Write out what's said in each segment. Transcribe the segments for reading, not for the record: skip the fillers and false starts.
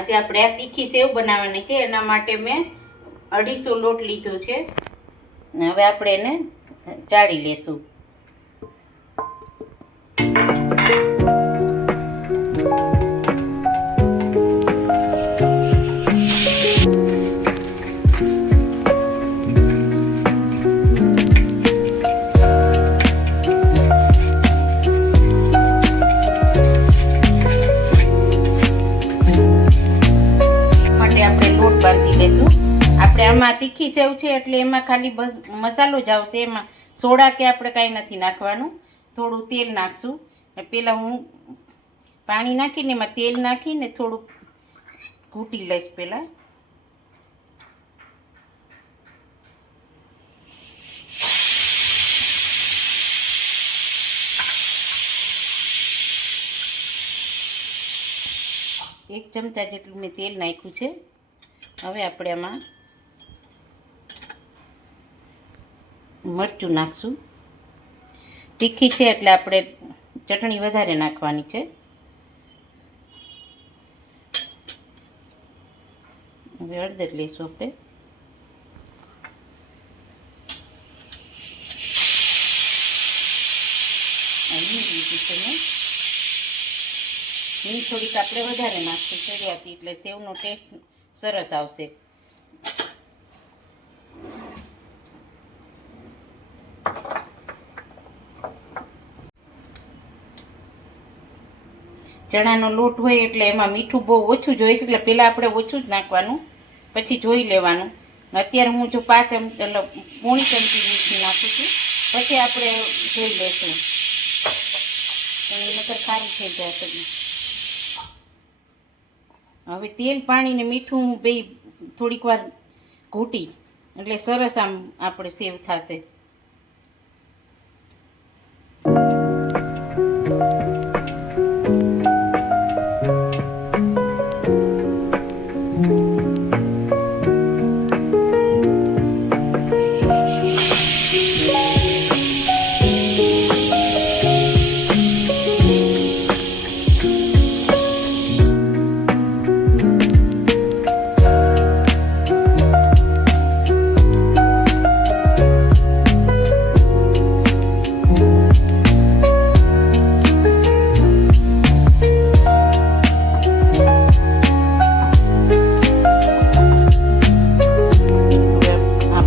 આજે આપણે આ તીખી સેવ બનાવવાની છે, એના માટે મેં 250 લોટ લીધો છે. હવે આપણે એને ચાળી લેશું. આપણે આમાં તીખી સેવ છે એટલે એમાં ખાલી બસ મસાલો જ આવશે, એમાં સોડા કે આપણે કાંઈ નથી નાખવાનું. થોડું તેલ નાખશું. પહેલાં હું પાણી નાખીને એમાં તેલ નાખીને થોડુંક ઘૂંટી લઈશ. પહેલાં એક ચમચા જેટલું મેં તેલ નાખ્યું છે. હવે આપણે આમાં મરચું નાખશું. તીખી છે એટલે આપણે ચટણી વધારે નાખવાની છે. હવે હળદર લઈશું આપણે. હિંગ થોડીક આપણે વધારે નાખશું ચડિયાતી, એટલે સેવનો ટેસ્ટ સરસ આવશે. ચણાનો લોટ હોય એટલે એમાં મીઠું બહુ ઓછું જોઈએ છે, એટલે પહેલાં આપણે ઓછું જ નાખવાનું, પછી જોઈ લેવાનું. અત્યારે હું જો 5 ચમચી પોણી ચમચી મીઠું નાખું છું, પછી આપણે જોઈ લઈશું. નકર ખારી થઈ જશે. હવે તેલ, પાણી ને મીઠું બે થોડીક વાર ઘૂંટી એટલે સરસ આમ આપણે સેવ થશે.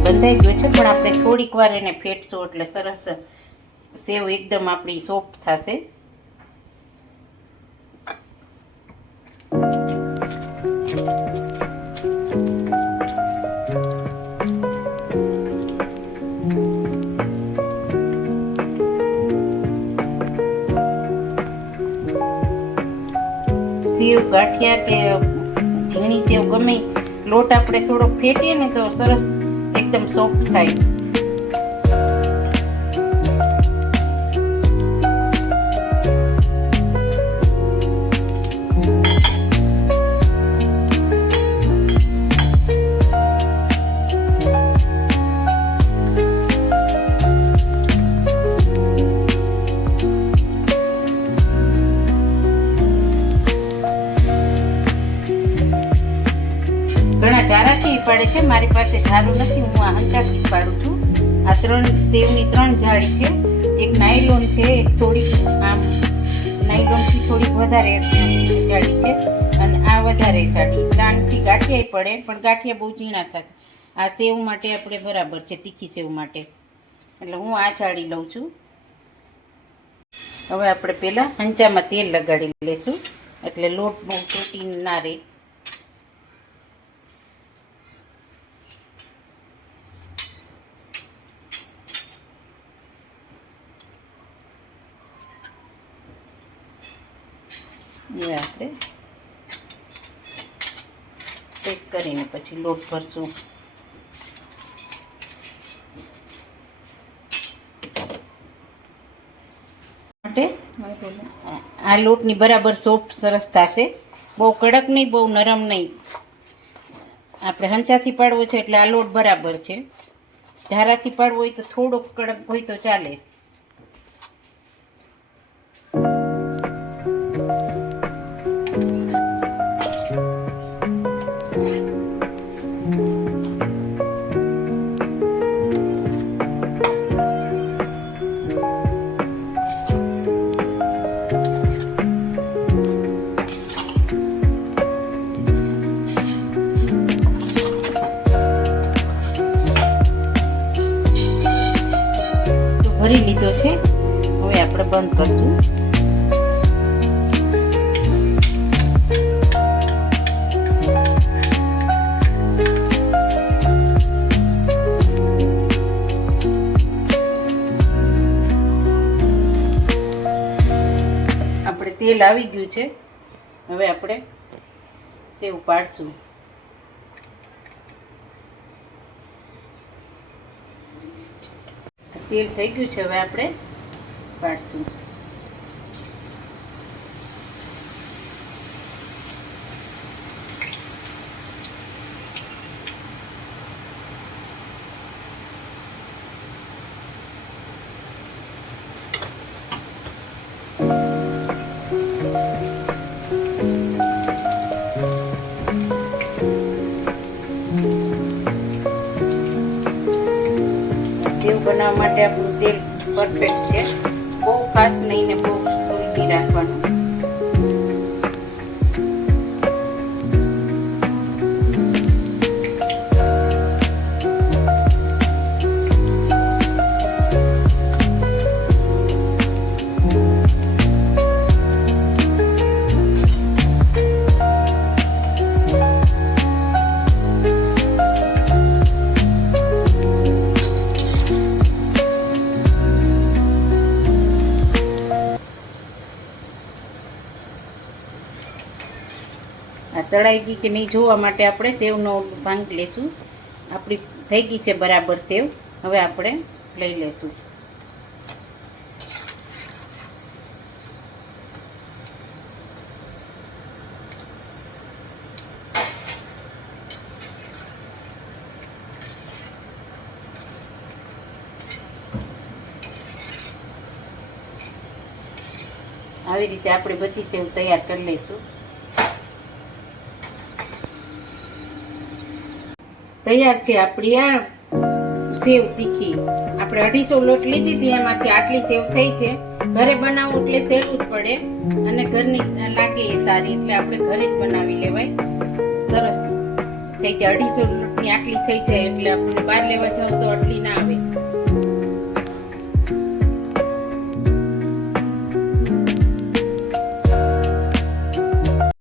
બંધાઈ ગયો છે, પણ આપણે થોડીક વાર એને ફેટશું એટલે સરસ સેવ એકદમ આપણી સોફ્ટ થશે. સેવ, ગાંઠિયા કે ઝીણી સેવ ગમે લોટ આપણે થોડોક ફેટીએ ને તો સરસ એકદમ સોફ્ટ થાય. ઘણા જારાથી પાડે છે, મારી પાસે જારું નથી, હું આ હંચાથી પાડું છું. આ 3 સેવની 3 જાળી છે. એક નાયલોન છે, એક થોડીક આમ નાયલોનથી થોડીક વધારે જાડી છે, અને આ વધારે જાડી. નાનથી ગાંઠિયા પડે, પણ ગાંઠિયા બહુ ઝીણા થાય. આ સેવ માટે આપણે બરાબર છે, તીખી સેવ માટે, એટલે હું આ જાડી લઉં છું. હવે આપણે પહેલાં હંચામાં તેલ લગાડી લઈશું, એટલે લોટ બહુ તૂટી ના રહે. હવે આપણે પેક કરીને પછી લોટ ભરશું. આ લોટની બરાબર સોફ્ટ સરસ થશે. બહુ કડક નહીં, બહુ નરમ નહીં. આપણે હંચાથી પાડવો છે એટલે આ લોટ બરાબર છે. ધારાથી પાડવો હોય તો થોડોક કડક હોય તો ચાલે. ભરી લીધો છે, હવે આપણે બંધ કરશું. આપણે તેલ આવી ગયું છે, હવે આપણે સેવ પાડશું. તેલ થઈ ગયું છે, હવે આપણે પાડશું. સેવ બનાવવા માટે આપણું તેલ પરફેક્ટ છે, બહુ ફાસ્ટ નહીં ને બહુ સ્લો રાખવાનું. આ તળાઈ ગઈ કે નહીં જોવા માટે આપણે સેવનો ભાંગ લેશું. આપણી થઈ ગઈ છે બરાબર સેવ, હવે આપણે લઈ લેશું. આવી રીતે આપણે બધી સેવ તૈયાર કરી લઈશું. તૈયાર છે આપણી આ સેવ તીખી. આપણે 250 લોટ લીધી હતી, એમાંથી આટલી સેવ થઈ છે. ઘરે બનાવવું એટલે સહેલું જ પડે અને ઘરની લાગે એ સારી, એટલે આપણે ઘરે જ બનાવી લેવાય. સરસ થઈ જાય. 250 લોટની આટલી થઈ જાય એટલે આપણે બહાર લેવા જાવ તો આટલી ના આવે.